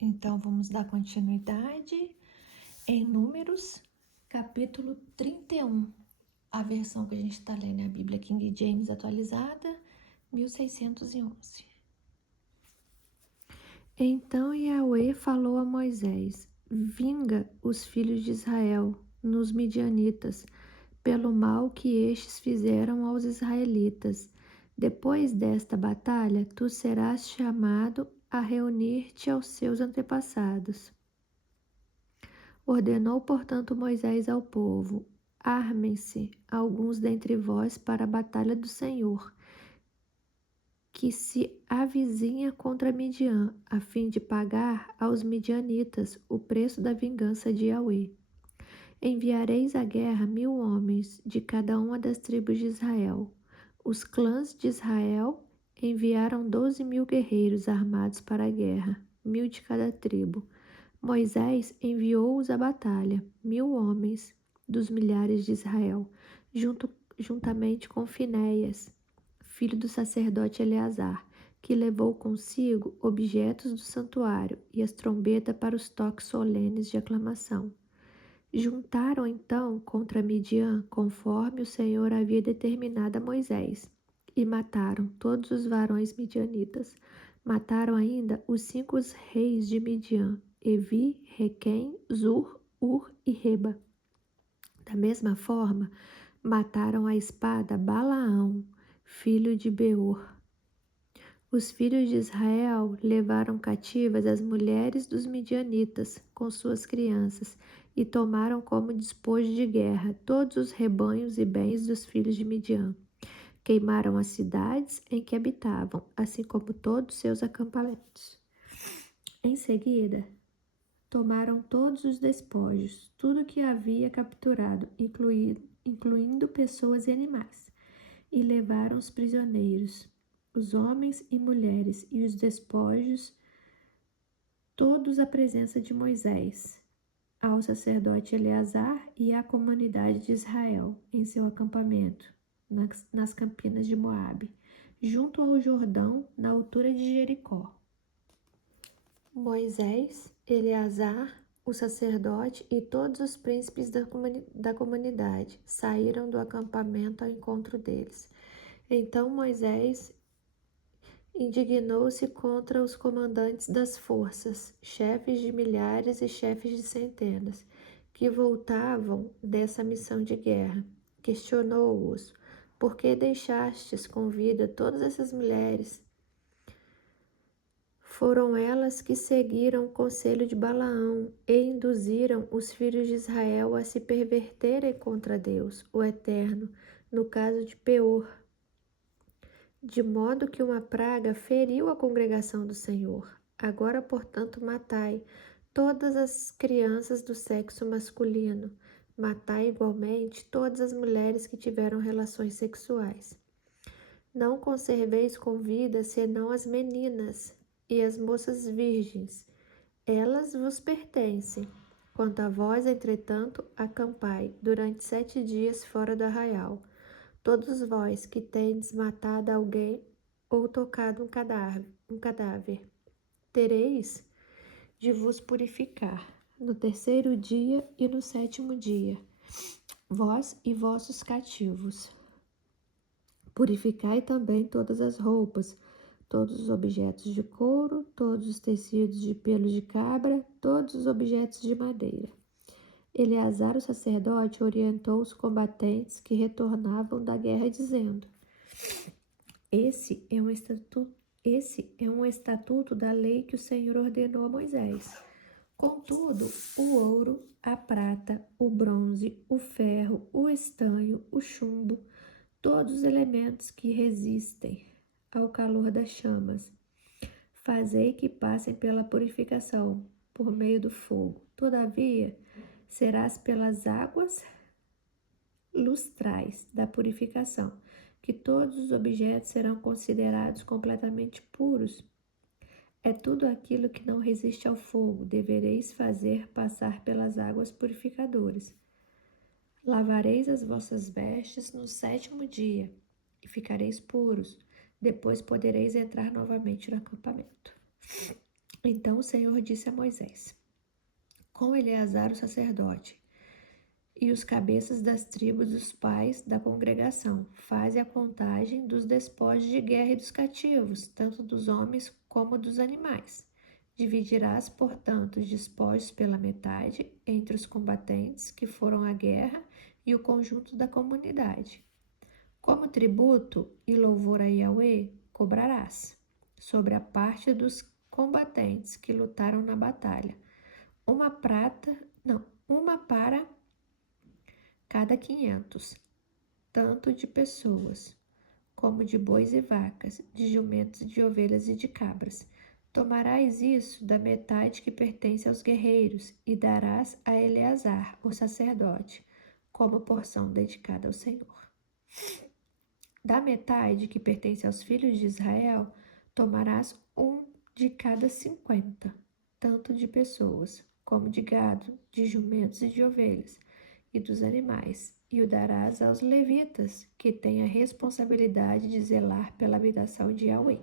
Então, vamos dar continuidade em Números, capítulo 31. A versão que a gente está lendo é a Bíblia King James atualizada, 1611. Então Yahweh falou a Moisés: vinga os filhos de Israel nos midianitas, pelo mal que estes fizeram aos israelitas. Depois desta batalha, tu serás chamado a reunir-te aos seus antepassados. Ordenou, portanto, Moisés ao povo: armem-se alguns dentre vós para a batalha do Senhor, que se avizinha contra Midian, a fim de pagar aos midianitas o preço da vingança de Yahweh. Enviareis à guerra 1000 homens de cada uma das tribos de Israel. Os clãs de Israel enviaram 12.000 guerreiros armados para a guerra, 1000 de cada tribo. Moisés enviou-os à batalha, 1000 homens dos milhares de Israel, juntamente com Finéias, filho do sacerdote Eleazar, que levou consigo objetos do santuário e as trombetas para os toques solenes de aclamação. Juntaram então contra Midian, conforme o Senhor havia determinado a Moisés, e mataram todos os varões midianitas. Mataram ainda os 5 reis de Midian: Evi, Requém, Zur, Ur e Reba. Da mesma forma, mataram à espada Balaão, filho de Beor. Os filhos de Israel levaram cativas as mulheres dos midianitas com suas crianças e tomaram como despojo de guerra todos os rebanhos e bens dos filhos de Midian. Queimaram as cidades em que habitavam, assim como todos seus acampamentos. Em seguida, tomaram todos os despojos, tudo que havia capturado, incluindo pessoas e animais, e levaram os prisioneiros, os homens e mulheres, e os despojos, todos à presença de Moisés, ao sacerdote Eleazar e à comunidade de Israel, em seu acampamento, nas campinas de Moabe, junto ao Jordão, na altura de Jericó. Moisés, Eleazar, o sacerdote e todos os príncipes da comunidade saíram do acampamento ao encontro deles. Então Moisés indignou-se contra os comandantes das forças, chefes de milhares e chefes de centenas, que voltavam dessa missão de guerra. Questionou-os: por que deixastes com vida todas essas mulheres? Foram elas que seguiram o conselho de Balaão e induziram os filhos de Israel a se perverterem contra Deus, o Eterno, no caso de Peor, de modo que uma praga feriu a congregação do Senhor. Agora, portanto, matai todas as crianças do sexo masculino. Matai igualmente todas as mulheres que tiveram relações sexuais. Não conserveis com vida senão as meninas e as moças virgens. Elas vos pertencem. Quanto a vós, entretanto, acampai durante 7 dias fora do arraial. Todos vós que tendes matado alguém ou tocado um cadáver, tereis de vos purificar no 3º dia e no 7º dia, vós e vossos cativos. Purificai também todas as roupas, todos os objetos de couro, todos os tecidos de pelo de cabra, todos os objetos de madeira. Eleazar, o sacerdote, orientou os combatentes que retornavam da guerra, dizendo: Esse é um estatuto da lei que o Senhor ordenou a Moisés. Contudo, o ouro, a prata, o bronze, o ferro, o estanho, o chumbo, todos os elementos que resistem ao calor das chamas, fazei que passem pela purificação por meio do fogo. Todavia, serás pelas águas lustrais da purificação, que todos os objetos serão considerados completamente puros. É tudo aquilo que não resiste ao fogo, devereis fazer passar pelas águas purificadoras. Lavareis as vossas vestes no 7º dia, e ficareis puros. Depois podereis entrar novamente no acampamento. Então o Senhor disse a Moisés: com Eleazar o sacerdote e os cabeças das tribos dos pais da congregação, faze a contagem dos despojos de guerra e dos cativos, tanto dos homens como dos animais. Dividirás, portanto, os despojos pela metade entre os combatentes que foram à guerra e o conjunto da comunidade. Como tributo e louvor a Yahweh, cobrarás, sobre a parte dos combatentes que lutaram na batalha, uma para cada 500, tanto de pessoas, como de bois e vacas, de jumentos, de ovelhas e de cabras. Tomarás isso da metade que pertence aos guerreiros e darás a Eleazar, o sacerdote, como porção dedicada ao Senhor. Da metade que pertence aos filhos de Israel, tomarás de cada 50, tanto de pessoas, como de gado, de jumentos e de ovelhas, e dos animais, e o darás aos levitas, que têm a responsabilidade de zelar pela habitação de Yahweh.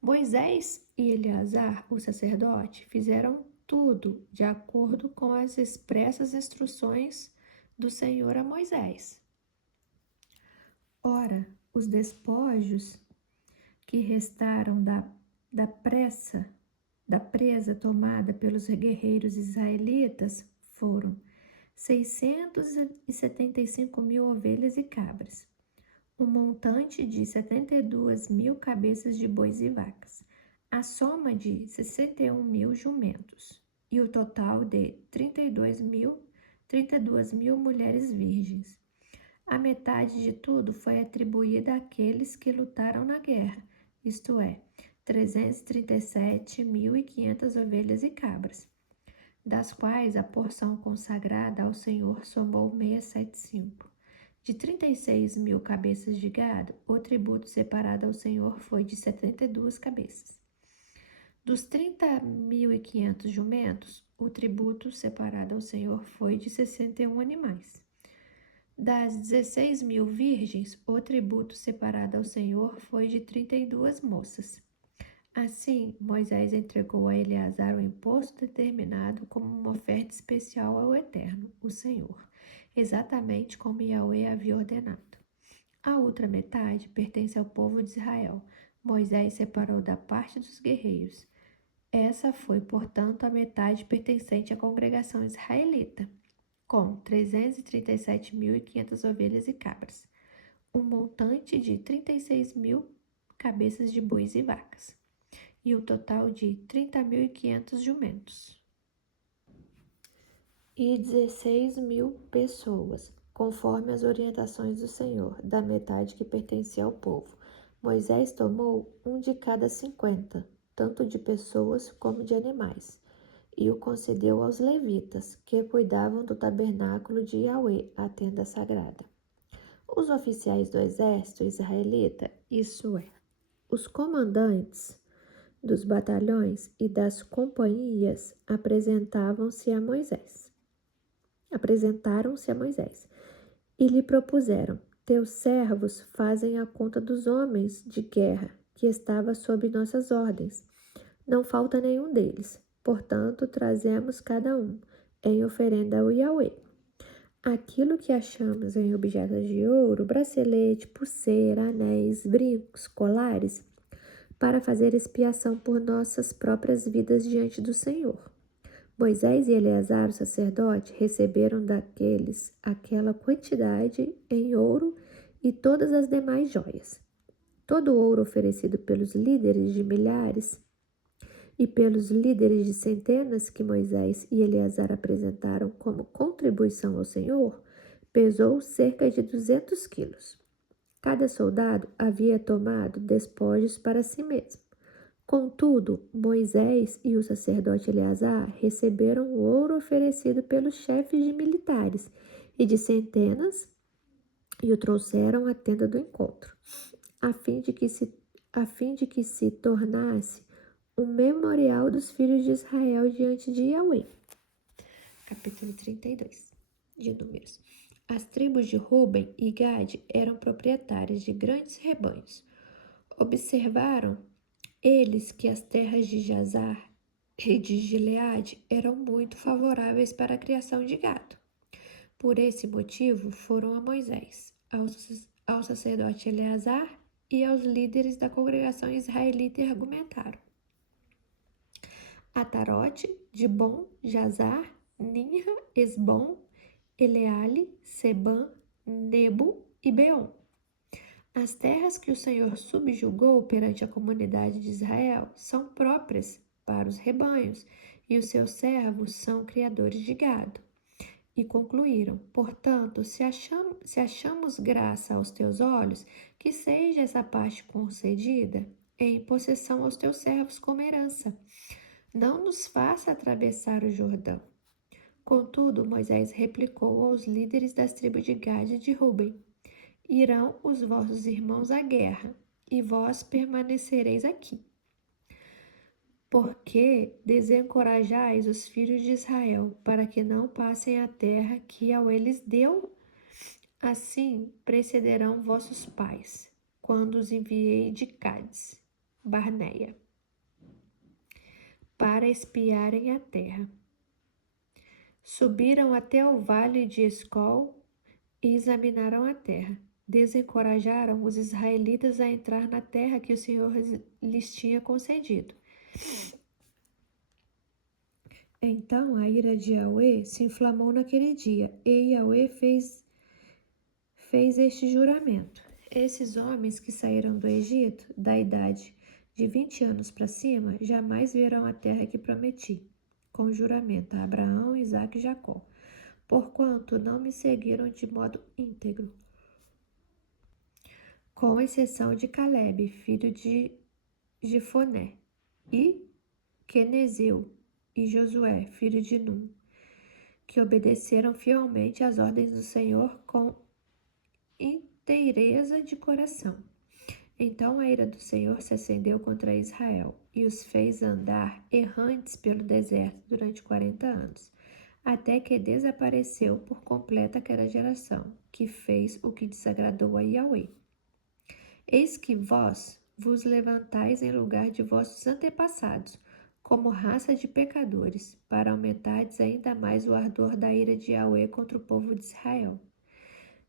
Moisés e Eleazar, o sacerdote, fizeram tudo de acordo com as expressas instruções do Senhor a Moisés. Ora, os despojos que restaram da presa tomada pelos guerreiros israelitas foram 675.000 ovelhas e cabras, um montante de 72.000 cabeças de bois e vacas, a soma de 61.000 jumentos e o total de 32.000 mulheres virgens. A metade de tudo foi atribuída àqueles que lutaram na guerra, isto é, 337.500 ovelhas e cabras, das quais a porção consagrada ao Senhor somou 675. De 36.000 cabeças de gado, o tributo separado ao Senhor foi de 72 cabeças. Dos 30.500 jumentos, o tributo separado ao Senhor foi de 61 animais. Das 16.000 virgens, o tributo separado ao Senhor foi de 32 moças. Assim, Moisés entregou a Eleazar o imposto determinado como uma oferta especial ao Eterno, o Senhor, exatamente como Yahweh havia ordenado. A outra metade pertence ao povo de Israel. Moisés separou da parte dos guerreiros. Essa foi, portanto, a metade pertencente à congregação israelita, com 337.500 ovelhas e cabras, um montante de 36.000 cabeças de bois e vacas, e um total de 30.500 jumentos. E 16.000 pessoas, conforme as orientações do Senhor, da metade que pertencia ao povo. Moisés tomou de cada 50, tanto de pessoas como de animais, e o concedeu aos levitas, que cuidavam do tabernáculo de Yahweh, a tenda sagrada. Os oficiais do exército israelita, isso é, os comandantes dos batalhões e das companhias, apresentaram-se a Moisés e lhe propuseram: teus servos fazem a conta dos homens de guerra que estava sob nossas ordens. Não falta nenhum deles. Portanto, trazemos cada um, em oferenda ao Yahweh, aquilo que achamos em objetos de ouro, bracelete, pulseira, anéis, brincos, colares, para fazer expiação por nossas próprias vidas diante do Senhor. Moisés e Eleazar, o sacerdote, receberam daqueles aquela quantidade em ouro e todas as demais joias. Todo o ouro oferecido pelos líderes de milhares e pelos líderes de centenas que Moisés e Eleazar apresentaram como contribuição ao Senhor, pesou cerca de 200 quilos. Cada soldado havia tomado despojos para si mesmo. Contudo, Moisés e o sacerdote Eleazar receberam o ouro oferecido pelos chefes de militares e de centenas e o trouxeram à tenda do encontro, a fim de que se tornasse um memorial dos filhos de Israel diante de Yahweh. Capítulo 32 de Números. As tribos de Ruben e Gade eram proprietárias de grandes rebanhos. Observaram Eles que as terras de Jazar e de Gileade eram muito favoráveis para a criação de gado. Por esse motivo, foram a Moisés, ao sacerdote Eleazar e aos líderes da congregação israelita e argumentaram. Atarote, Dibon, Jazar, Ninra, Esbom, Eleale, Sebã, Nebo e Beom. As terras que o Senhor subjugou perante a comunidade de Israel são próprias para os rebanhos, e os seus servos são criadores de gado. E concluíram: portanto, se achamos graça aos teus olhos, que seja essa parte concedida em possessão aos teus servos como herança. Não nos faça atravessar o Jordão. Contudo, Moisés replicou aos líderes das tribos de Gade e de Ruben: irão os vossos irmãos à guerra, e vós permanecereis aqui. Porque desencorajais os filhos de Israel, para que não passem a terra que ao eles deu? Assim precederão vossos pais, quando os enviei de Cádiz, Barneia, para espiarem a terra. Subiram até o vale de Escol e examinaram a terra. Desencorajaram os israelitas a entrar na terra que o Senhor lhes tinha concedido. Então a ira de Yahweh se inflamou naquele dia, e Yahweh fez este juramento: esses homens que saíram do Egito, da idade de 20 anos para cima, jamais verão a terra que prometi, com juramento a Abraão, Isaque e Jacó, porquanto não me seguiram de modo íntegro, com exceção de Calebe, filho de Jefoné, e Quenezeu, e Josué, filho de Num, que obedeceram fielmente às ordens do Senhor com inteireza de coração. Então a ira do Senhor se acendeu contra Israel e os fez andar errantes pelo deserto durante 40 anos, até que desapareceu por completo aquela geração, que fez o que desagradou a Yahweh. Eis que vós vos levantais em lugar de vossos antepassados, como raça de pecadores, para aumentardes ainda mais o ardor da ira de Yahweh contra o povo de Israel.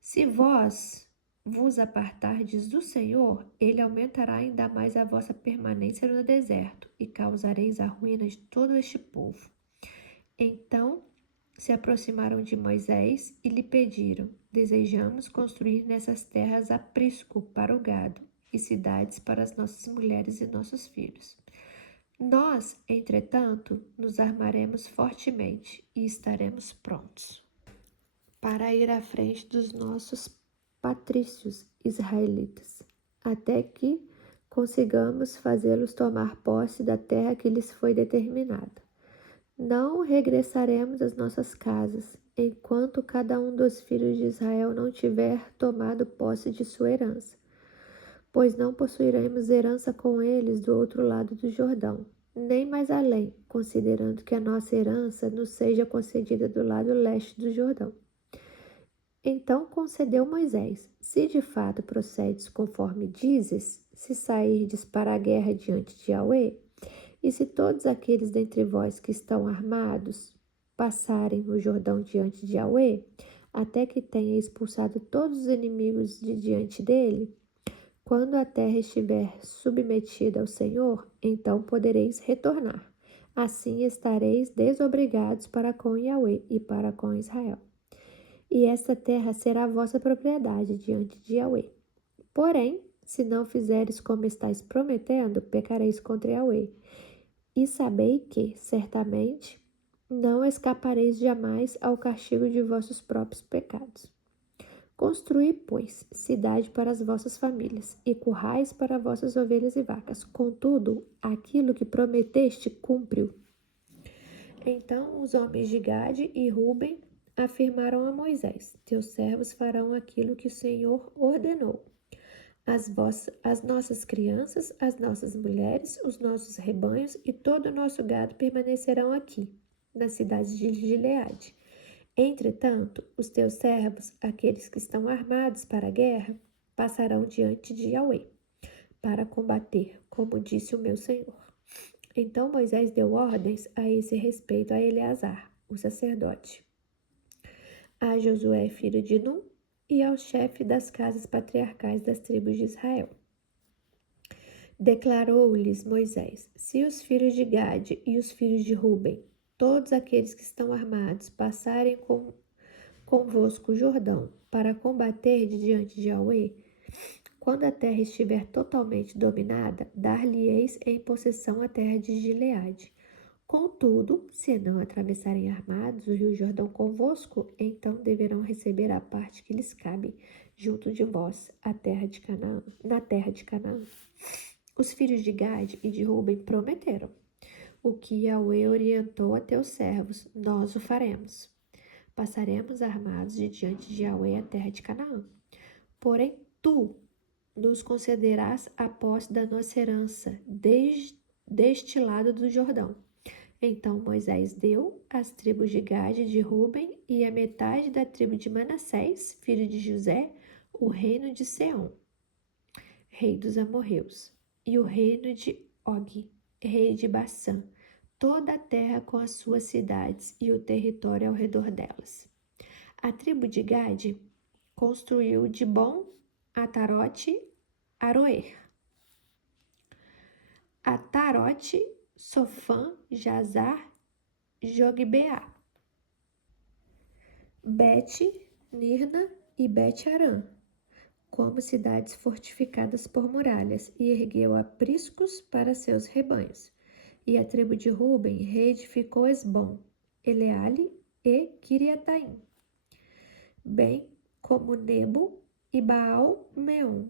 Se vós vos apartardes do Senhor, ele aumentará ainda mais a vossa permanência no deserto, e causareis a ruína de todo este povo. Então se aproximaram de Moisés e lhe pediram: desejamos construir nessas terras aprisco para o gado e cidades para as nossas mulheres e nossos filhos. Nós, entretanto, nos armaremos fortemente e estaremos prontos para ir à frente dos nossos patrícios israelitas, até que consigamos fazê-los tomar posse da terra que lhes foi determinada. Não regressaremos às nossas casas, enquanto cada um dos filhos de Israel não tiver tomado posse de sua herança, pois não possuiremos herança com eles do outro lado do Jordão, nem mais além, considerando que a nossa herança nos seja concedida do lado leste do Jordão. Então concedeu Moisés: se de fato procedes conforme dizes, se sairdes para a guerra diante de Yahweh, e se todos aqueles dentre vós que estão armados passarem o Jordão diante de Yahweh, até que tenha expulsado todos os inimigos de diante dele, quando a terra estiver submetida ao Senhor, então podereis retornar. Assim estareis desobrigados para com Yahweh e para com Israel. E esta terra será a vossa propriedade diante de Yahweh. Porém, se não fizeres como estáis prometendo, pecareis contra Yahweh. E sabei que, certamente, não escapareis jamais ao castigo de vossos próprios pecados. Construí, pois, cidade para as vossas famílias, e currais para vossas ovelhas e vacas. Contudo, aquilo que prometeste, cumpre-o. Então os homens de Gade e Ruben afirmaram a Moisés: teus servos farão aquilo que o Senhor ordenou. As nossas crianças, as nossas mulheres, os nossos rebanhos e todo o nosso gado permanecerão aqui, na cidade de Gileade. Entretanto, os teus servos, aqueles que estão armados para a guerra, passarão diante de Yahweh, para combater, como disse o meu Senhor. Então Moisés deu ordens a esse respeito a Eleazar, o sacerdote, a Josué, filho de Num, e ao chefe das casas patriarcais das tribos de Israel. Declarou-lhes Moisés: se os filhos de Gade e os filhos de Ruben, todos aqueles que estão armados, passarem convosco o Jordão para combater de diante de Yahweh, quando a terra estiver totalmente dominada, dar-lhe-eis em possessão a terra de Gileade. Contudo, se não atravessarem armados o rio Jordão convosco, então deverão receber a parte que lhes cabe, junto de vós, a terra de Canaã, na terra de Canaã. Os filhos de Gade e de Ruben prometeram: o que Yahweh orientou a teus servos, nós o faremos. Passaremos armados de diante de Yahweh a terra de Canaã. Porém, tu nos concederás a posse da nossa herança deste lado do Jordão. Então Moisés deu às tribos de Gade e de Ruben e a metade da tribo de Manassés, filho de José, o reino de Seom, rei dos amorreus, e o reino de Og, rei de Bassã, toda a terra com as suas cidades e o território ao redor delas. A tribo de Gade construiu de Bom, Atarote, Aroer, Atarote, Sofã, Jazar, Jogbeá, Bet, Nirna e Bet-Arã, como cidades fortificadas por muralhas, e ergueu apriscos para seus rebanhos. E a tribo de Ruben reedificou Esbom, Eleale e Quiriataim, bem como Nebo e Baal-Meon,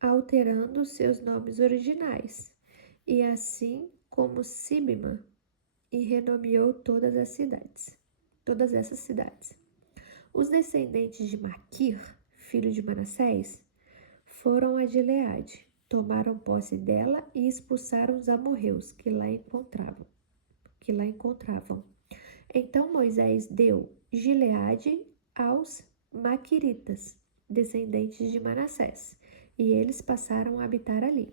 alterando seus nomes originais, e assim como Sibma, e renomeou todas essas cidades. Os descendentes de Maquir, filho de Manassés, foram a Gileade, tomaram posse dela e expulsaram os amorreus que lá encontravam. Então Moisés deu Gileade aos Maquiritas, descendentes de Manassés, e eles passaram a habitar ali.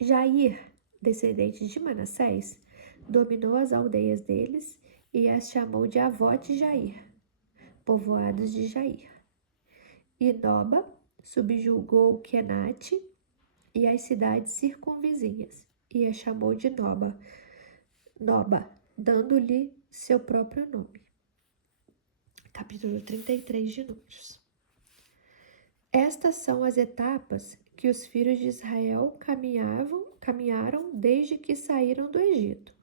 Jair, descendente de Manassés, dominou as aldeias deles e as chamou de Avote Jair, povoados de Jair. E Noba subjugou Quenate e as cidades circunvizinhas, e a chamou de Noba, dando-lhe seu próprio nome. Capítulo 33 de Números. Estas são as etapas que os filhos de Israel caminharam desde que saíram do Egito,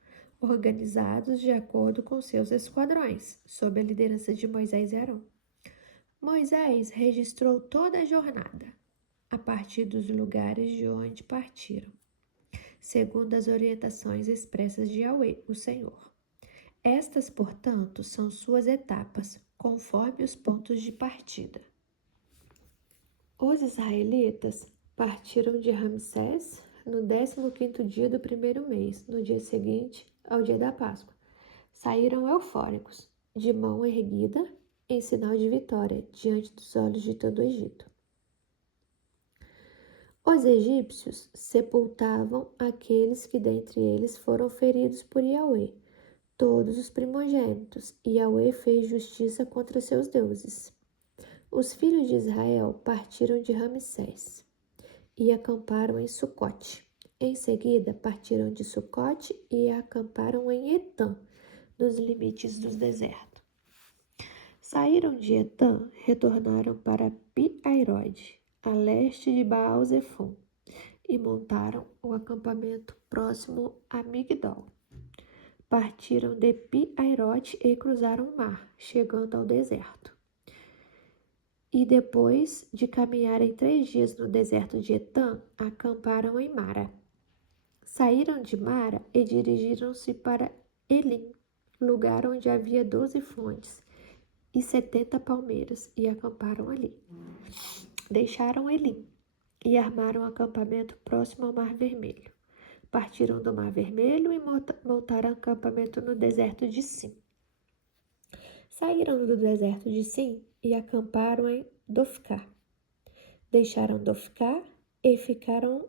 organizados de acordo com seus esquadrões, sob a liderança de Moisés e Arão. Moisés registrou toda a jornada, a partir dos lugares de onde partiram, segundo as orientações expressas de Yahweh, o Senhor. Estas, portanto, são suas etapas, conforme os pontos de partida. Os israelitas partiram de Ramsés no 15º dia do primeiro mês, no dia seguinte ao dia da Páscoa. Saíram eufóricos, de mão erguida, em sinal de vitória, diante dos olhos de todo o Egito. Os egípcios sepultavam aqueles que dentre eles foram feridos por Yahweh, todos os primogênitos, e Yahweh fez justiça contra seus deuses. Os filhos de Israel partiram de Ramsés e acamparam em Sucote. Em seguida, partiram de Sucote e acamparam em Etã, nos limites do deserto. Saíram de Etã, retornaram para Pi-Hairode, a leste de Baal-Zefon, e montaram o acampamento próximo a Migdol. Partiram de Pi-Hairode e cruzaram o mar, chegando ao deserto. E depois de caminharem 3 dias no deserto de Etã, acamparam em Mara. Saíram de Mara e dirigiram-se para Elim, lugar onde havia 12 fontes e 70 palmeiras, e acamparam ali. Deixaram Elim e armaram um acampamento próximo ao Mar Vermelho. Partiram do Mar Vermelho e montaram acampamento no deserto de Sim. Saíram do deserto de Sim e acamparam em Dofcá. Deixaram Dofcá e ficaram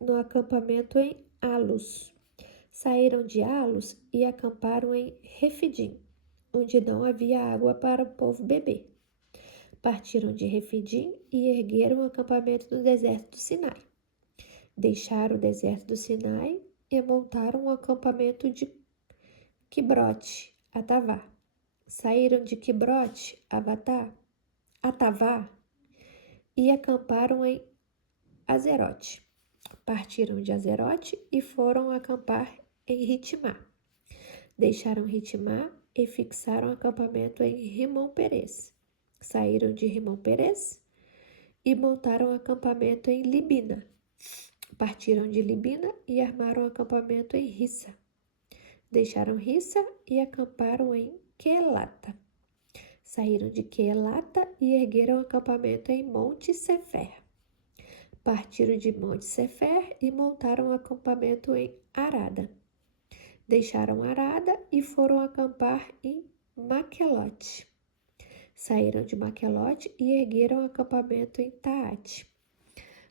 no acampamento em Alos. Saíram de Alos e acamparam em Refidim, onde não havia água para o povo beber. Partiram de Refidim e ergueram um acampamento no deserto do Sinai. Deixaram o deserto do Sinai e montaram um acampamento de Quibrote, Atavá. Saíram de Quibrote, Atavá, e acamparam em Azerote. Partiram de Azerote e foram acampar em Ritmá. Deixaram Ritmá e fixaram acampamento em Rimon-Perez. Saíram de Rimon-Perez e montaram acampamento em Libina. Partiram de Libina e armaram acampamento em Rissa. Deixaram Rissa e acamparam em Quelata. Saíram de Quelata e ergueram acampamento em Monte Sefer. Partiram de Monte Sefer e montaram acampamento em Arada. Deixaram Arada e foram acampar em Maquelote. Saíram de Maquelote e ergueram acampamento em Taate.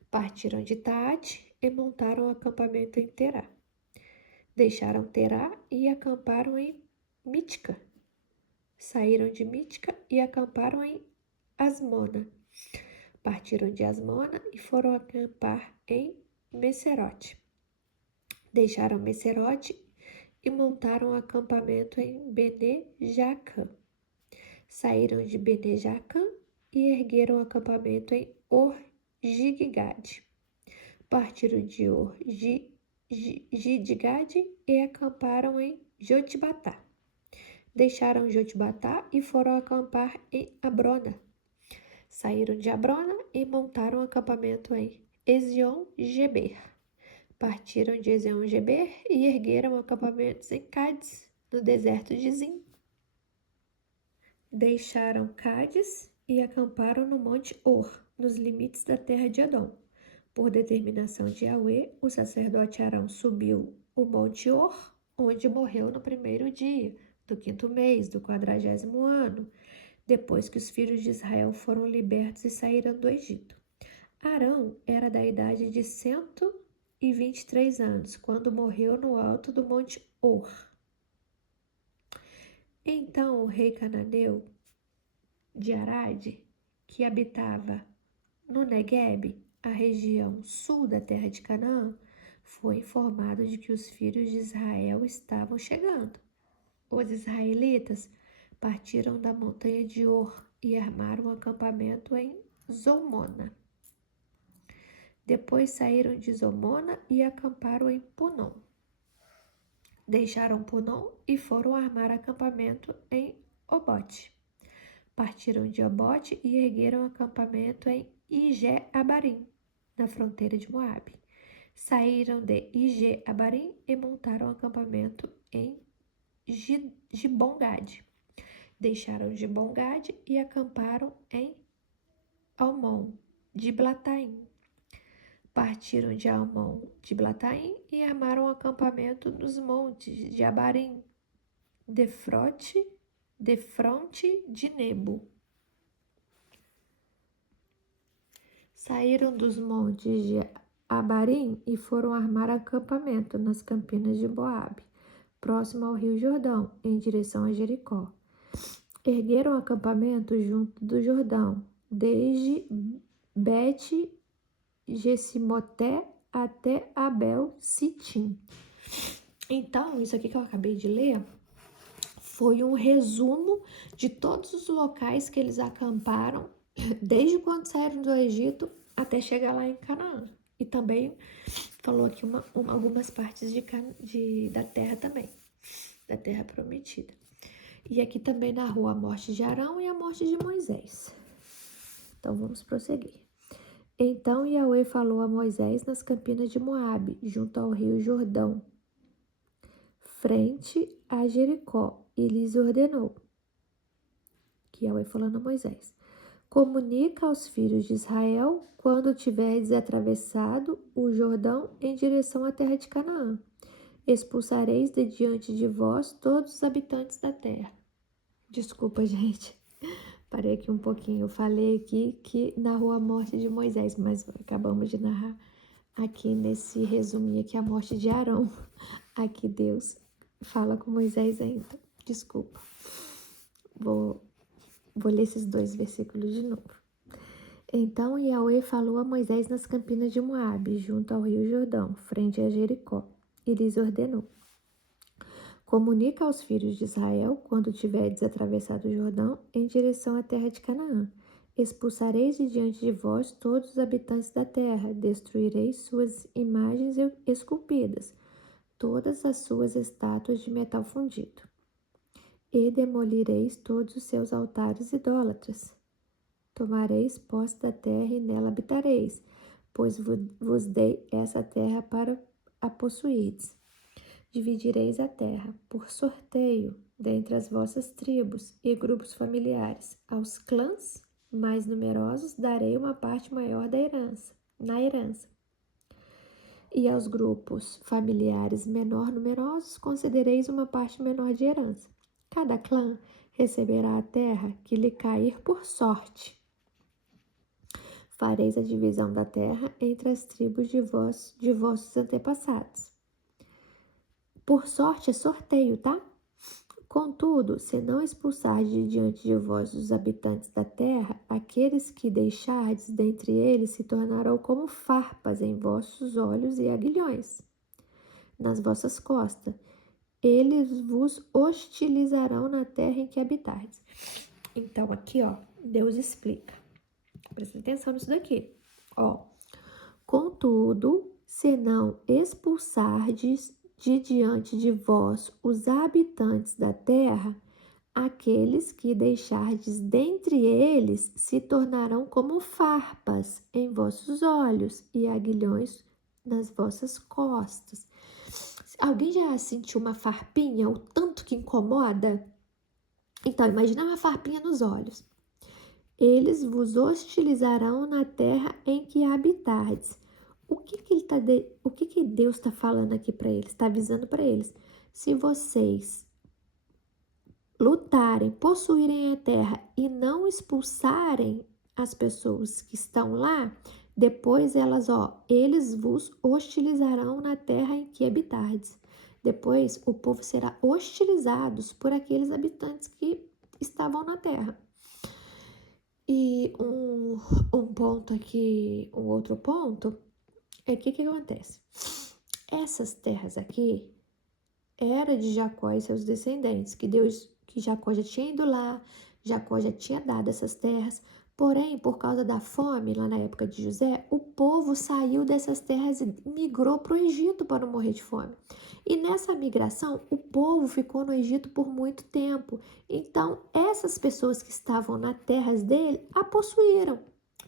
Partiram de Taate e montaram acampamento em Terá. Deixaram Terá e acamparam em Mítica. Saíram de Mítica e acamparam em Asmona. Partiram de Asmona e foram acampar em Messerote. Deixaram Messerote e montaram acampamento em Bene-Jacã. Saíram de Bene-Jacã e ergueram acampamento em Or-Gidgade. Partiram de Or-Gidgade e acamparam em Jotbatá. Deixaram Jotbatá e foram acampar em Abrona. Saíram de Abrona e montaram acampamento em Ezion-Geber. Partiram de Ezion-Geber e ergueram acampamentos em Cádiz, no deserto de Zin. Deixaram Cádiz e acamparam no monte Or, nos limites da terra de Edom. Por determinação de Yahweh, o sacerdote Arão subiu o monte Or, onde morreu no primeiro dia do 5º mês do 40º ano, depois que os filhos de Israel foram libertos e saíram do Egito. Arão era da idade de 123 anos, quando morreu no alto do monte Or. Então o rei cananeu de Arade, que habitava no Neguebe, a região sul da terra de Canaã, foi informado de que os filhos de Israel estavam chegando. Os israelitas partiram da montanha de Or e armaram um acampamento em Zolmona. Depois saíram de Zolmona e acamparam em Punom. Deixaram Punom e foram armar acampamento em Obote. Partiram de Obote e ergueram acampamento em Ije-Abarim, na fronteira de Moabe. Saíram de Ije-Abarim e montaram acampamento em Gibongade. Deixaram Gibongade e acamparam em Almon de Blataim. Partiram de Almon de Blataim e armaram acampamento nos montes de Abarim, defronte de Nebo. Saíram dos montes de Abarim e foram armar acampamento nas campinas de Moabe, próximo ao rio Jordão, em direção a Jericó. Ergueram acampamento junto do Jordão, desde Bet-Gesimoté até Abel-Sitim. Então, isso aqui que eu acabei de ler foi um resumo de todos os locais que eles acamparam, desde quando saíram do Egito até chegar lá em Canaã. E também falou aqui algumas partes da terra também, da terra prometida. E aqui também narrou a morte de Arão e a morte de Moisés. Então, vamos prosseguir. Então, Yahweh falou a Moisés nas campinas de Moabe, junto ao rio Jordão, frente a Jericó, e lhes ordenou, que Yahweh falando a Moisés: comunica aos filhos de Israel quando tiverdes atravessado o Jordão em direção à terra de Canaã. Expulsareis de diante de vós todos os habitantes da terra. Desculpa, gente, Parei aqui um pouquinho. Eu falei aqui que narrou a morte de Moisés, mas acabamos de narrar aqui nesse resuminho aqui a morte de Arão. Aqui Deus fala com Moisés ainda. Desculpa. Vou ler esses 2 versículos de novo. Então Yahweh falou a Moisés nas campinas de Moabe, junto ao rio Jordão, frente a Jericó, e lhes ordenou: comunica aos filhos de Israel, quando tiverdes atravessado o Jordão, em direção à terra de Canaã. Expulsareis de diante de vós todos os habitantes da terra, destruireis suas imagens esculpidas, todas as suas estátuas de metal fundido, e demolireis todos os seus altares idólatras. Tomareis posse da terra e nela habitareis, pois vos dei essa terra para a possuirdes. Dividireis a terra por sorteio dentre as vossas tribos e grupos familiares. Aos clãs mais numerosos darei uma parte maior na herança. E aos grupos familiares menor numerosos concedereis uma parte menor de herança. Cada clã receberá a terra que lhe cair por sorte. Fareis a divisão da terra entre as tribos de vossos antepassados. Por sorte é sorteio, tá? Contudo, se não expulsardes de diante de vós os habitantes da terra, aqueles que deixardes dentre eles se tornarão como farpas em vossos olhos e aguilhões nas vossas costas. Eles vos hostilizarão na terra em que habitardes. Então, aqui, ó, Deus explica. Presta atenção nisso daqui. Ó, contudo, se não expulsardes de diante de vós os habitantes da terra, aqueles que deixardes dentre eles se tornarão como farpas em vossos olhos e aguilhões nas vossas costas. Alguém já sentiu uma farpinha, o tanto que incomoda? Então, imagina uma farpinha nos olhos. Eles vos hostilizarão na terra em que habitardes. O que Deus está falando aqui para eles? Está avisando para eles. Se vocês lutarem, possuírem a terra e não expulsarem as pessoas que estão lá, depois eles vos hostilizarão na terra em que habitardes. Depois o povo será hostilizado por aqueles habitantes que estavam na terra. E um ponto aqui, um outro ponto, é que acontece? Essas terras aqui era de Jacó e seus descendentes, que Jacó já tinha ido lá, Jacó já tinha dado essas terras, porém, por causa da fome, lá na época de José, o povo saiu dessas terras e migrou para o Egito para não morrer de fome. E nessa migração, o povo ficou no Egito por muito tempo. Então, essas pessoas que estavam nas terras dele a possuíram,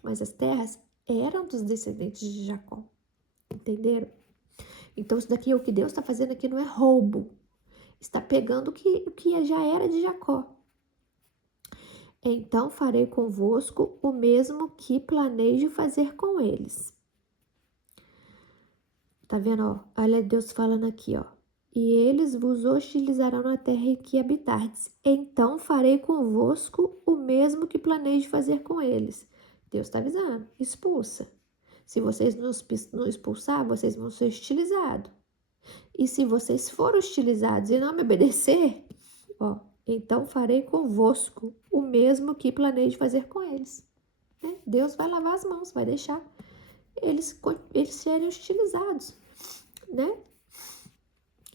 mas as terras eram dos descendentes de Jacó. Entenderam? Então, isso daqui, o que Deus está fazendo aqui não é roubo. Está pegando o que já era de Jacó. Então, farei convosco o mesmo que planejo fazer com eles. Tá vendo, ó? Olha Deus falando aqui, ó. E eles vos hostilizarão na terra em que habitardes. Então, farei convosco o mesmo que planejo fazer com eles. Deus está avisando. Expulsa. Se vocês não expulsar, vocês vão ser hostilizados. E se vocês forem hostilizados e não me obedecer, ó, então farei convosco o mesmo que planejo fazer com eles. Né? Deus vai lavar as mãos, vai deixar eles serem hostilizados, né?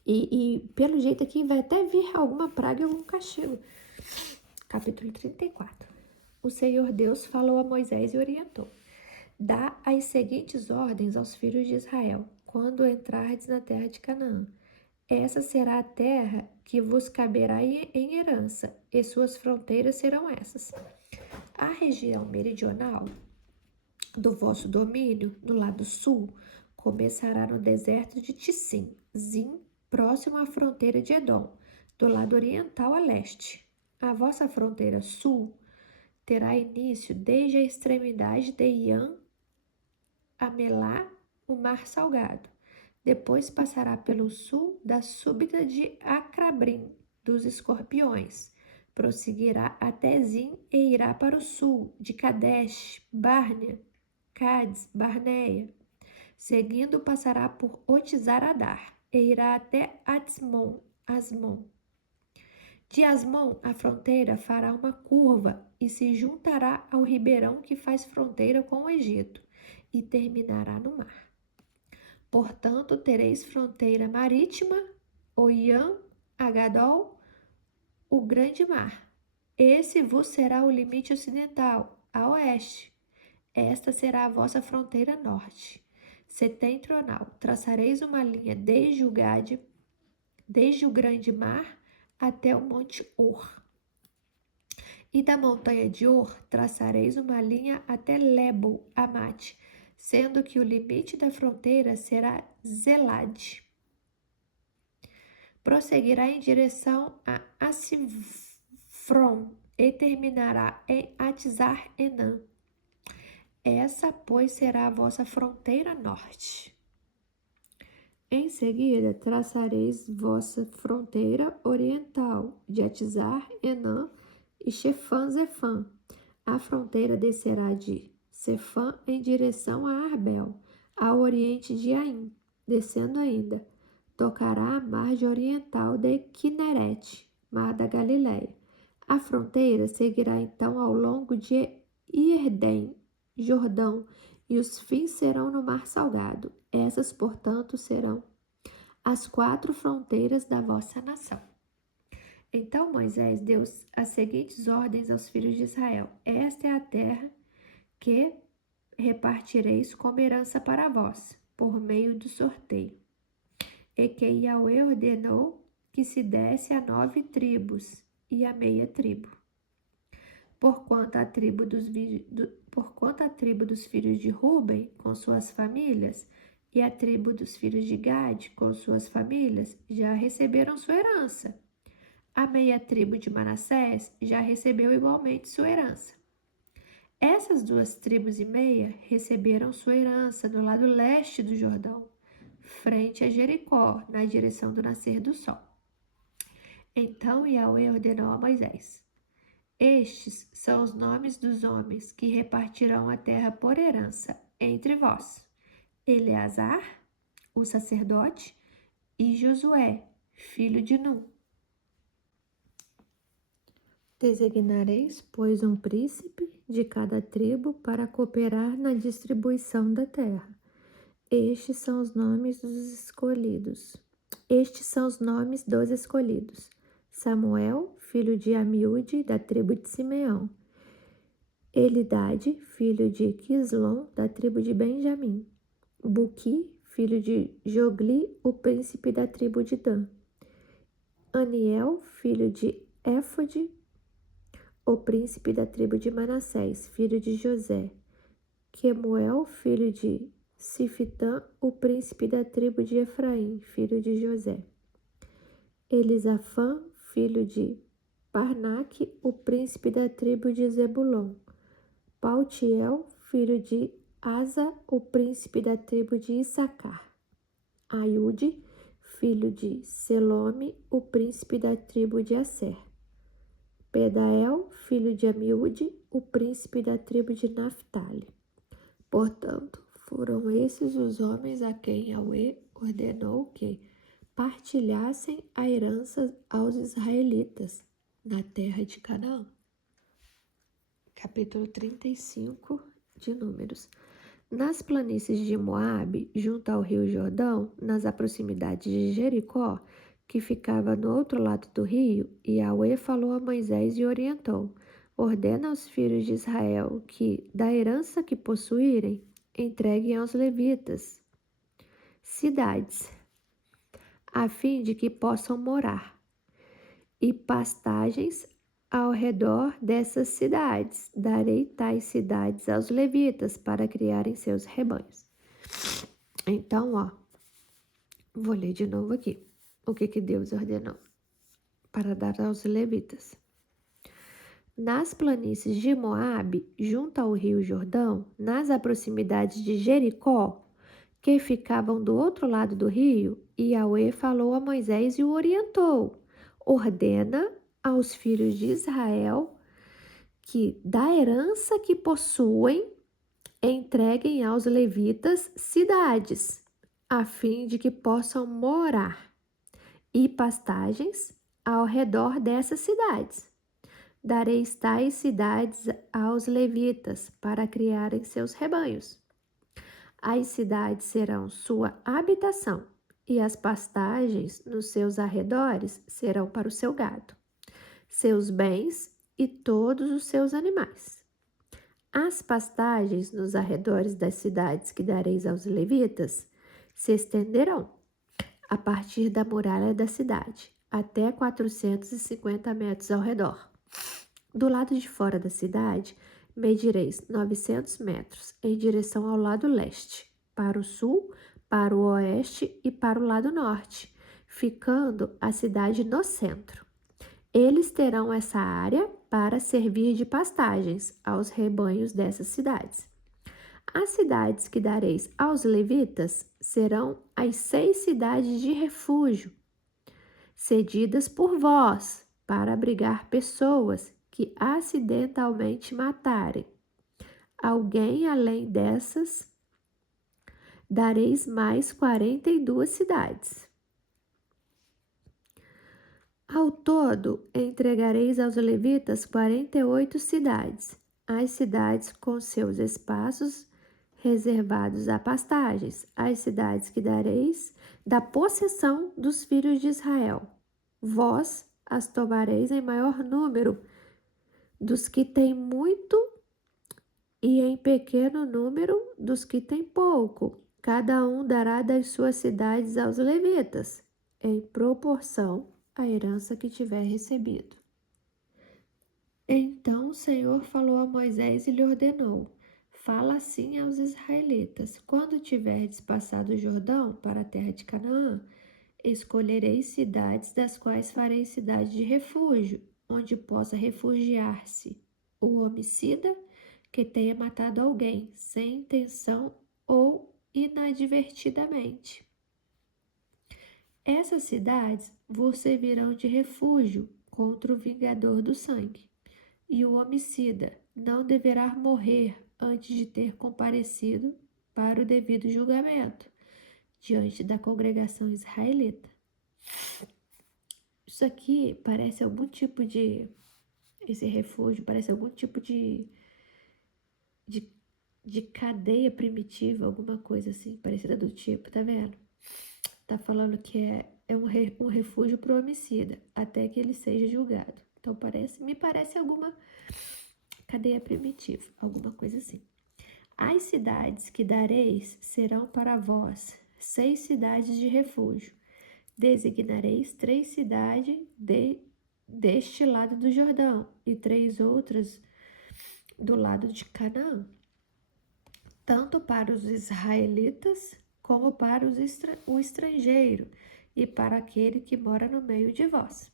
E pelo jeito aqui vai até vir alguma praga e algum castigo. Capítulo 34. O Senhor Deus falou a Moisés e orientou: dá as seguintes ordens aos filhos de Israel, quando entrardes na terra de Canaã. Essa será a terra que vos caberá em herança, e suas fronteiras serão essas. A região meridional do vosso domínio, no lado sul, começará no deserto de Tissim, Zim, próximo à fronteira de Edom, do lado oriental a leste. A vossa fronteira sul terá início desde a extremidade de Iã a Melá, o Mar Salgado. Depois passará pelo sul da súbita de Acrabrim, dos escorpiões, prosseguirá até Zim e irá para o sul, de Kadesh, Bárnea, Cádiz, Barneia. Seguindo, passará por Otizar-Adar e irá até Asmon. De Asmon, a fronteira fará uma curva e se juntará ao ribeirão que faz fronteira com o Egito e terminará no mar. Portanto, tereis fronteira marítima, Oiã, Agadol, o grande mar. Esse vos será o limite ocidental, a oeste. Esta será a vossa fronteira norte. Setentrional, traçareis uma linha desde o grande mar até o monte Or. E da montanha de Or traçareis uma linha até Lebo, Amate, sendo que o limite da fronteira será Zelade. Prosseguirá em direção a Assifron e terminará em Atzar-Enã. Essa, pois, será a vossa fronteira norte. Em seguida, traçareis vossa fronteira oriental, de Atzar-Enã e Chefã-Zefã. A fronteira descerá de Sefã em direção a Arbel, ao oriente de Aim, descendo ainda. Tocará a margem oriental de Quinerete, mar da Galileia. A fronteira seguirá então ao longo de Irdém, Jordão, e os fins serão no Mar Salgado. Essas, portanto, serão as 4 fronteiras da vossa nação. Então Moisés deu as seguintes ordens aos filhos de Israel: esta é a terra que repartireis como herança para vós, por meio do sorteio. E que Yahweh ordenou que se desse a 9 tribos e a meia tribo. Porquanto a tribo dos filhos de Ruben, com suas famílias, e a tribo dos filhos de Gade, com suas famílias, já receberam sua herança. A meia tribo de Manassés já recebeu igualmente sua herança. Essas 2 tribos e meia receberam sua herança no lado leste do Jordão, frente a Jericó, na direção do nascer do sol. Então Yahweh ordenou a Moisés: estes são os nomes dos homens que repartirão a terra por herança entre vós: Eleazar, o sacerdote, e Josué, filho de Nun. Designareis, pois, um príncipe de cada tribo para cooperar na distribuição da terra. Estes são os nomes dos escolhidos. Samuel, filho de Amiúde, da tribo de Simeão. Elidade, filho de Quislom, da tribo de Benjamim. Buqui, filho de Jogli, o príncipe da tribo de Dan. Aniel, filho de Éfode, o príncipe da tribo de Manassés, filho de José. Quemuel, filho de Sifitã, o príncipe da tribo de Efraim, filho de José. Elisafã, filho de Parnaque, o príncipe da tribo de Zebulon. Paltiel, filho de Asa, o príncipe da tribo de Issacar. Aiude, filho de Selome, o príncipe da tribo de Asser. Pedael, filho de Amiúde, o príncipe da tribo de Naphtali. Portanto, foram esses os homens a quem Yahweh ordenou que partilhassem a herança aos israelitas na terra de Canaã. Capítulo 35 de Números. Nas planícies de Moabe, junto ao rio Jordão, nas proximidades de Jericó, que ficava no outro lado do rio, Yahweh falou a Moisés e orientou: ordena aos filhos de Israel que, da herança que possuírem, entreguem aos levitas cidades, a fim de que possam morar, e pastagens ao redor dessas cidades. Darei tais cidades aos levitas para criarem seus rebanhos. Então, vou ler de novo aqui o que Deus ordenou para dar aos levitas. Nas planícies de Moabe, junto ao rio Jordão, nas proximidades de Jericó, que ficavam do outro lado do rio, Yahweh falou a Moisés e o orientou: ordena aos filhos de Israel que, da herança que possuem, entreguem aos levitas cidades, a fim de que possam morar, e pastagens ao redor dessas cidades. Dareis tais cidades aos levitas para criarem seus rebanhos. As cidades serão sua habitação, e as pastagens nos seus arredores serão para o seu gado, seus bens e todos os seus animais. As pastagens nos arredores das cidades que dareis aos levitas se estenderão, a partir da muralha da cidade, até 450 metros ao redor. Do lado de fora da cidade, medireis 900 metros em direção ao lado leste, para o sul, para o oeste e para o lado norte, ficando a cidade no centro. Eles terão essa área para servir de pastagens aos rebanhos dessas cidades. As cidades que dareis aos levitas serão as 6 cidades de refúgio, cedidas por vós, para abrigar pessoas que acidentalmente matarem alguém além dessas. Dareis mais 42 cidades. Ao todo, entregareis aos levitas 48 cidades, as cidades com seus espaços reservados a pastagens, as cidades que dareis da possessão dos filhos de Israel. Vós as tomareis em maior número dos que têm muito e em pequeno número dos que têm pouco. Cada um dará das suas cidades aos levitas, em proporção à herança que tiver recebido. Então o Senhor falou a Moisés e lhe ordenou: fala assim aos israelitas: quando tiverdes passado o Jordão para a terra de Canaã, escolhereis cidades das quais fareis cidade de refúgio, onde possa refugiar-se o homicida que tenha matado alguém sem intenção ou inadvertidamente. Essas cidades vos servirão de refúgio contra o vingador do sangue, e o homicida não deverá morrer antes de ter comparecido para o devido julgamento diante da congregação israelita. Isso aqui parece algum tipo de... Esse refúgio parece algum tipo de cadeia primitiva, alguma coisa assim, parecida do tipo, tá vendo? Tá falando que é um refúgio para o homicida, até que ele seja julgado. Então me parece alguma cadeia primitiva, alguma coisa assim. As cidades que dareis serão para vós 6 cidades de refúgio. Designareis 3 cidades deste lado do Jordão e 3 outras do lado de Canaã, tanto para os israelitas como para o estrangeiro e para aquele que mora no meio de vós.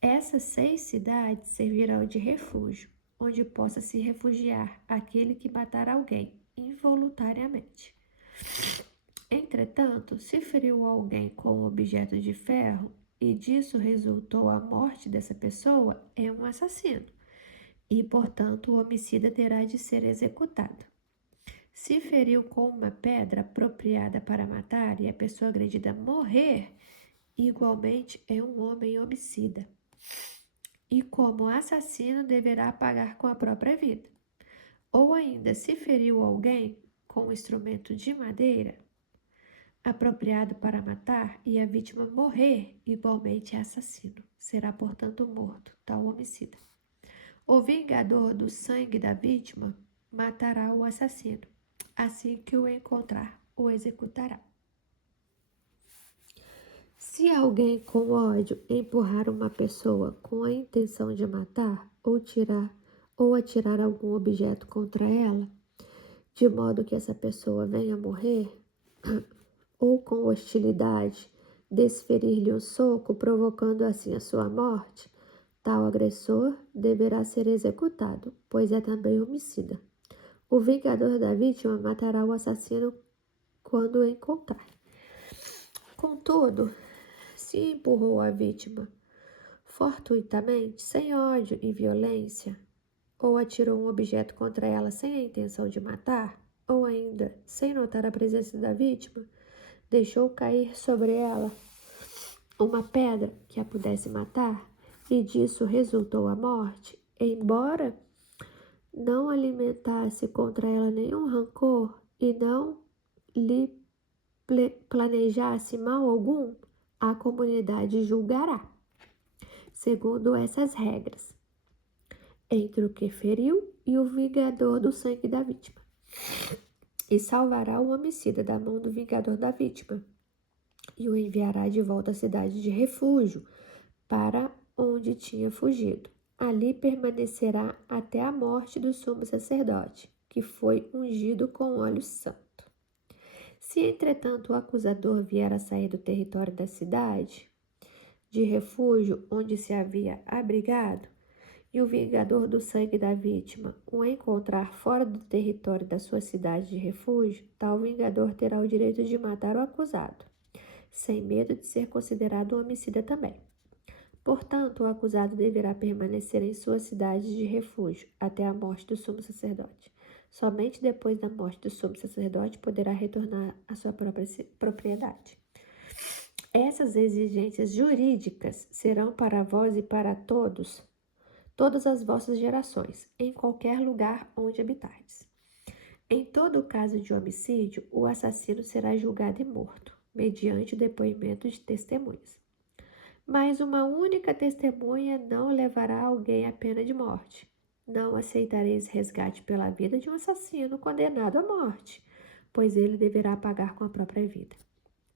Essas 6 cidades servirão de refúgio, onde possa se refugiar aquele que matar alguém involuntariamente. Entretanto, se feriu alguém com um objeto de ferro e disso resultou a morte dessa pessoa, é um assassino, e, portanto, o homicida terá de ser executado. Se feriu com uma pedra apropriada para matar e a pessoa agredida morrer, igualmente é um homem homicida. E como assassino deverá pagar com a própria vida. Ou ainda, se feriu alguém com um instrumento de madeira apropriado para matar e a vítima morrer, igualmente é assassino. Será, portanto, morto, tal homicida. O vingador do sangue da vítima matará o assassino. Assim que o encontrar, o executará. Se alguém com ódio empurrar uma pessoa com a intenção de matar ou atirar algum objeto contra ela, de modo que essa pessoa venha a morrer, ou com hostilidade desferir-lhe um soco, provocando assim a sua morte, tal agressor deverá ser executado, pois é também homicida. O vingador da vítima matará o assassino quando o encontrar. Contudo, se empurrou a vítima fortuitamente, sem ódio e violência, ou atirou um objeto contra ela sem a intenção de matar, ou ainda, sem notar a presença da vítima, deixou cair sobre ela uma pedra que a pudesse matar, e disso resultou a morte, embora não alimentasse contra ela nenhum rancor e não lhe planejasse mal algum, a comunidade julgará, segundo essas regras, entre o que feriu e o vingador do sangue da vítima, e salvará o homicida da mão do vingador da vítima, e o enviará de volta à cidade de refúgio, para onde tinha fugido. Ali permanecerá até a morte do sumo sacerdote, que foi ungido com óleo santo. Se, entretanto, o acusador vier a sair do território da cidade de refúgio onde se havia abrigado, e o vingador do sangue da vítima o encontrar fora do território da sua cidade de refúgio, tal vingador terá o direito de matar o acusado, sem medo de ser considerado um homicida também. Portanto, o acusado deverá permanecer em sua cidade de refúgio até a morte do sumo sacerdote. Somente depois da morte do sumo sacerdote poderá retornar à sua própria propriedade. Essas exigências jurídicas serão para vós e para todas as vossas gerações, em qualquer lugar onde habitardes. Em todo caso de homicídio, o assassino será julgado e morto, mediante o depoimento de testemunhas. Mas uma única testemunha não levará alguém à pena de morte. Não aceitareis resgate pela vida de um assassino condenado à morte, pois ele deverá pagar com a própria vida.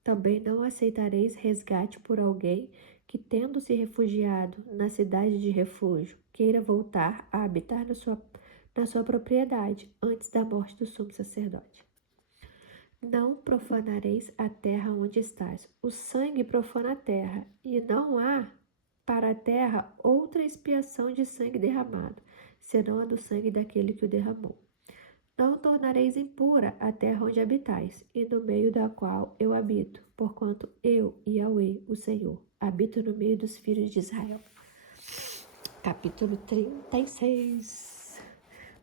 Também não aceitareis resgate por alguém que, tendo se refugiado na cidade de refúgio, queira voltar a habitar na sua propriedade antes da morte do sumo sacerdote. Não profanareis a terra onde estás. O sangue profana a terra, e não há para a terra outra expiação de sangue derramado, senão a do sangue daquele que o derramou. Não tornareis impura a terra onde habitais, e no meio da qual eu habito, porquanto eu, Yahweh, o Senhor, habito no meio dos filhos de Israel. Capítulo 36,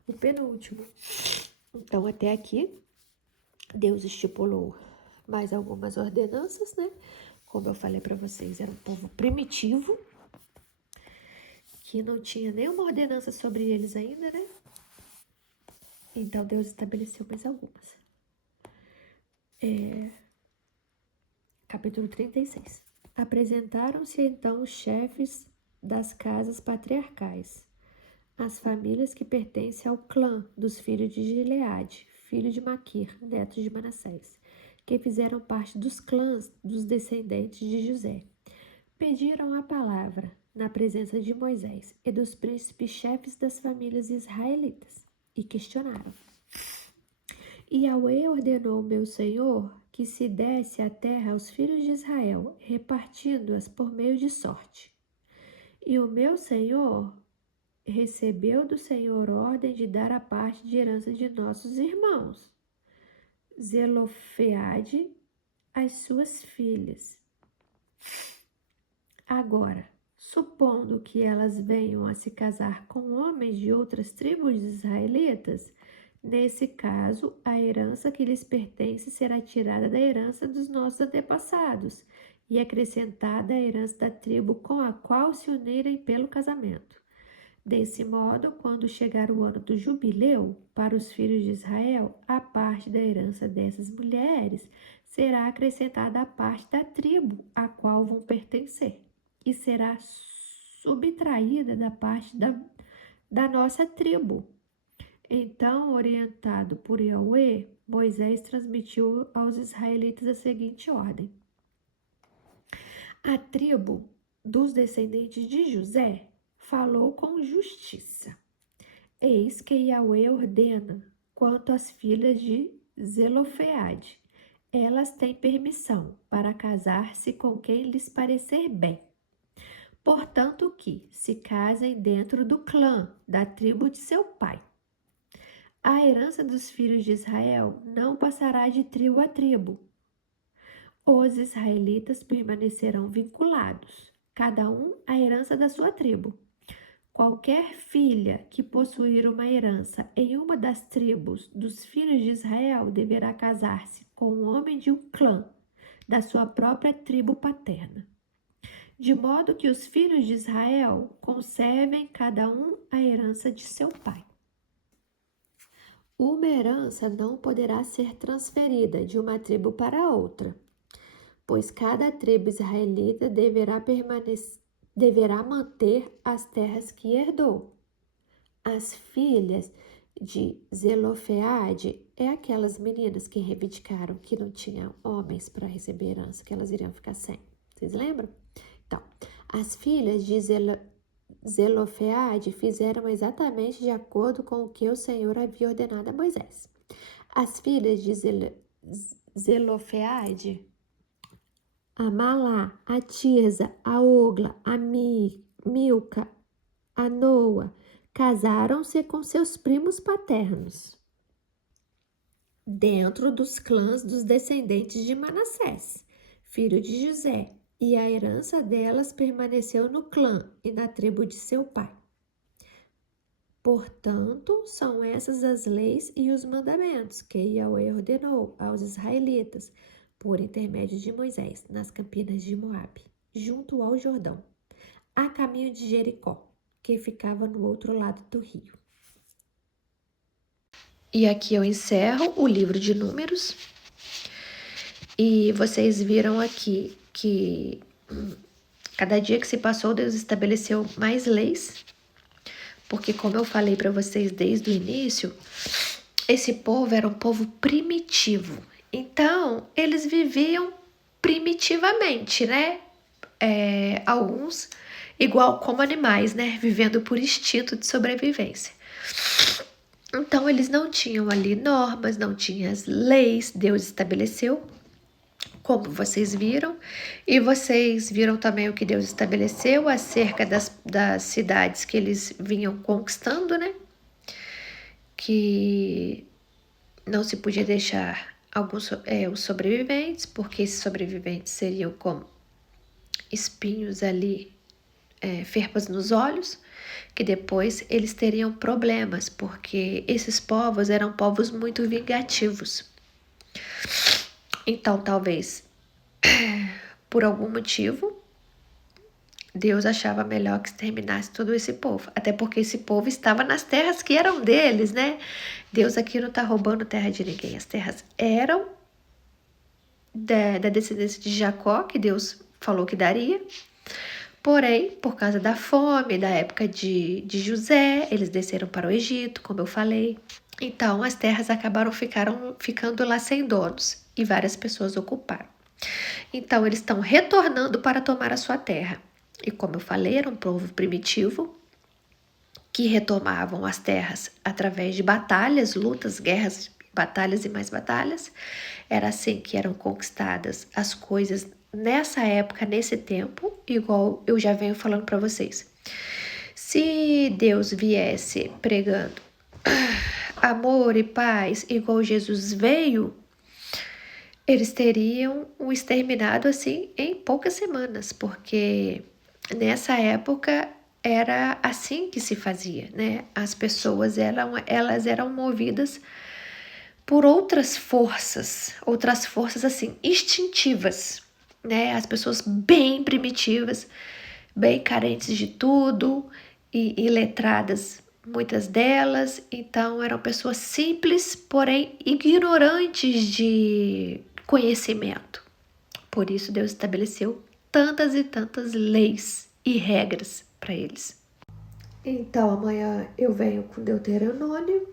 o penúltimo. Então, até aqui, Deus estipulou mais algumas ordenanças, né? Como eu falei para vocês, era um povo primitivo, que não tinha nenhuma ordenança sobre eles ainda, né? Então, Deus estabeleceu mais algumas. Capítulo 36. Apresentaram-se então os chefes das casas patriarcais, as famílias que pertencem ao clã dos filhos de Gileade, filho de Maquir, neto de Manassés, que fizeram parte dos clãs dos descendentes de José. Pediram a palavra na presença de Moisés e dos príncipes chefes das famílias israelitas e questionaram. E Yahweh ordenou meu Senhor que se desse a terra aos filhos de Israel, repartindo-as por meio de sorte. E o meu Senhor recebeu do Senhor ordem de dar a parte de herança de nossos irmãos, Zelofeade, as suas filhas. Agora, supondo que elas venham a se casar com homens de outras tribos israelitas, nesse caso, a herança que lhes pertence será tirada da herança dos nossos antepassados e acrescentada à herança da tribo com a qual se unirem pelo casamento. Desse modo, quando chegar o ano do jubileu para os filhos de Israel, a parte da herança dessas mulheres será acrescentada à parte da tribo a qual vão pertencer e será subtraída da parte da nossa tribo. Então, orientado por Yahweh, Moisés transmitiu aos israelitas a seguinte ordem: a tribo dos descendentes de José falou com justiça. Eis que Yahweh ordena quanto às filhas de Zelofeade. Elas têm permissão para casar-se com quem lhes parecer bem. Portanto que se casem dentro do clã, da tribo de seu pai. A herança dos filhos de Israel não passará de tribo a tribo. Os israelitas permanecerão vinculados, cada um a herança da sua tribo. Qualquer filha que possuir uma herança em uma das tribos dos filhos de Israel deverá casar-se com um homem de um clã da sua própria tribo paterna, de modo que os filhos de Israel conservem cada um a herança de seu pai. Uma herança não poderá ser transferida de uma tribo para outra, pois cada tribo israelita deverá manter as terras que herdou. As filhas de Zelofeade é aquelas meninas que reivindicaram que não tinham homens para receber herança, que elas iriam ficar sem. Vocês lembram? Então, as filhas de Zelofeade fizeram exatamente de acordo com o que o Senhor havia ordenado a Moisés. As filhas de Zelofeade, a Malá, a Tirza, a Ogla, a Milca, a Noa, casaram-se com seus primos paternos, dentro dos clãs dos descendentes de Manassés, filho de José, e a herança delas permaneceu no clã e na tribo de seu pai. Portanto, são essas as leis e os mandamentos que Yahweh ordenou aos israelitas, por intermédio de Moisés, nas campinas de Moabe, junto ao Jordão, a caminho de Jericó, que ficava no outro lado do rio. E aqui eu encerro o livro de Números. E vocês viram aqui que cada dia que se passou, Deus estabeleceu mais leis. Porque, como eu falei para vocês desde o início, esse povo era um povo primitivo. Então, eles viviam primitivamente, né? Alguns igual como animais, né? Vivendo por instinto de sobrevivência. Então, eles não tinham ali normas, não tinham as leis, Deus estabeleceu, como vocês viram. E vocês viram também o que Deus estabeleceu acerca das cidades que eles vinham conquistando, né? Que não se podia deixar os sobreviventes, porque esses sobreviventes seriam como espinhos ali, ferpas nos olhos, que depois eles teriam problemas, porque esses povos eram povos muito vingativos. Então, talvez, por algum motivo, Deus achava melhor que exterminasse todo esse povo. Até porque esse povo estava nas terras que eram deles, né? Deus aqui não está roubando terra de ninguém. As terras eram da descendência de Jacó, que Deus falou que daria. Porém, por causa da fome, da época de José, eles desceram para o Egito, como eu falei. Então, as terras acabaram ficando lá sem donos e várias pessoas ocuparam. Então, eles estão retornando para tomar a sua terra. E como eu falei, era um povo primitivo que retomavam as terras através de batalhas, lutas, guerras, batalhas e mais batalhas. Era assim que eram conquistadas as coisas nessa época, nesse tempo, igual eu já venho falando para vocês. Se Deus viesse pregando amor e paz igual Jesus veio, eles teriam um exterminado assim em poucas semanas, porque nessa época era assim que se fazia, né? As pessoas elas eram movidas por outras forças assim instintivas, né? As pessoas bem primitivas, bem carentes de tudo e iletradas, muitas delas. Então eram pessoas simples, porém ignorantes de conhecimento. Por isso Deus estabeleceu tantas e tantas leis e regras para eles. Então amanhã eu venho com Deuteronômio,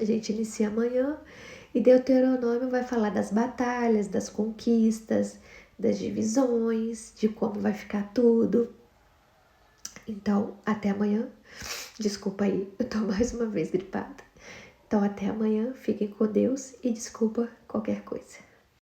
a gente inicia amanhã, e Deuteronômio vai falar das batalhas, das conquistas, das divisões, de como vai ficar tudo. Então, até amanhã. Desculpa aí, eu tô mais uma vez gripada. Então, até amanhã, fiquem com Deus e desculpa qualquer coisa.